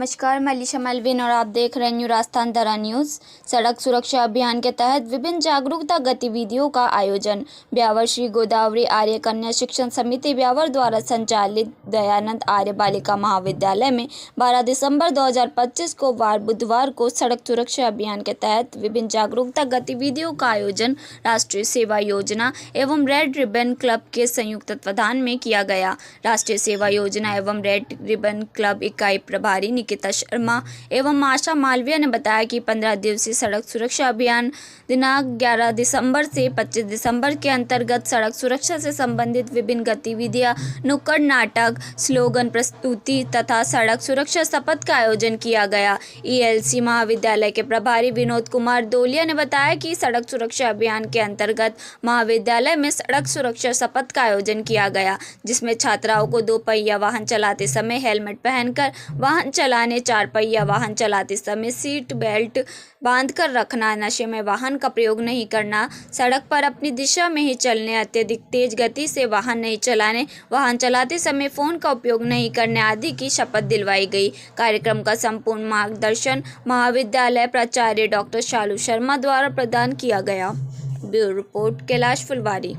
नमस्कार, मैं अलीशा मेलविन और आप देख रहे हैं न्यू राजस्थान दरा न्यूज़। सड़क सुरक्षा अभियान के तहत विभिन्न जागरूकता गतिविधियों का आयोजन ब्यावर श्री गोदावरी आर्य कन्या शिक्षण समिति ब्यावर द्वारा संचालित दयानंद आर्य बालिका महाविद्यालय में 12 दिसंबर 2025 को वार बुधवार को सड़क सुरक्षा अभियान के तहत विभिन्न जागरूकता गतिविधियों का आयोजन राष्ट्रीय सेवा योजना एवं रेड रिबन क्लब के संयुक्त तत्वाधान में किया गया। राष्ट्रीय सेवा योजना एवं रेड रिबन क्लब इकाई प्रभारी निकिता शर्मा एवं आशा मालवीय ने बताया कि 15 दिवसीय सड़क सुरक्षा अभियान दिनांक 11 दिसंबर से 25 दिसंबर के अंतर्गत सड़क सुरक्षा से संबंधित विभिन्न गतिविधियां, नुक्कड़ नाटक, स्लोगन प्रस्तुति तथा सड़क सुरक्षा शपथ का आयोजन किया गया। ईएलसी महाविद्यालय के प्रभारी विनोद कुमार दोलिया ने बताया कि सड़क सुरक्षा अभियान के अंतर्गत महाविद्यालय में सड़क सुरक्षा शपथ का आयोजन किया गया, जिसमें छात्राओं को 2 पहिया वाहन चलाते समय हेलमेट पहनकर वाहन चलाने, 4 पहिया वाहन चलाते समय सीट बेल्ट बांधकर रखना, नशे में वाहन का प्रयोग नहीं करना, सड़क पर अपनी दिशा में ही चलने, अत्यधिक तेज गति से वाहन नहीं चलाने, वाहन चलाते समय फोन का उपयोग नहीं करने आदि की शपथ दिलवाई गई। कार्यक्रम का संपूर्ण मार्गदर्शन महाविद्यालय प्राचार्य डॉक्टर शालू शर्मा द्वारा प्रदान किया गया। ब्यूरो रिपोर्ट कैलाश फुलवारी।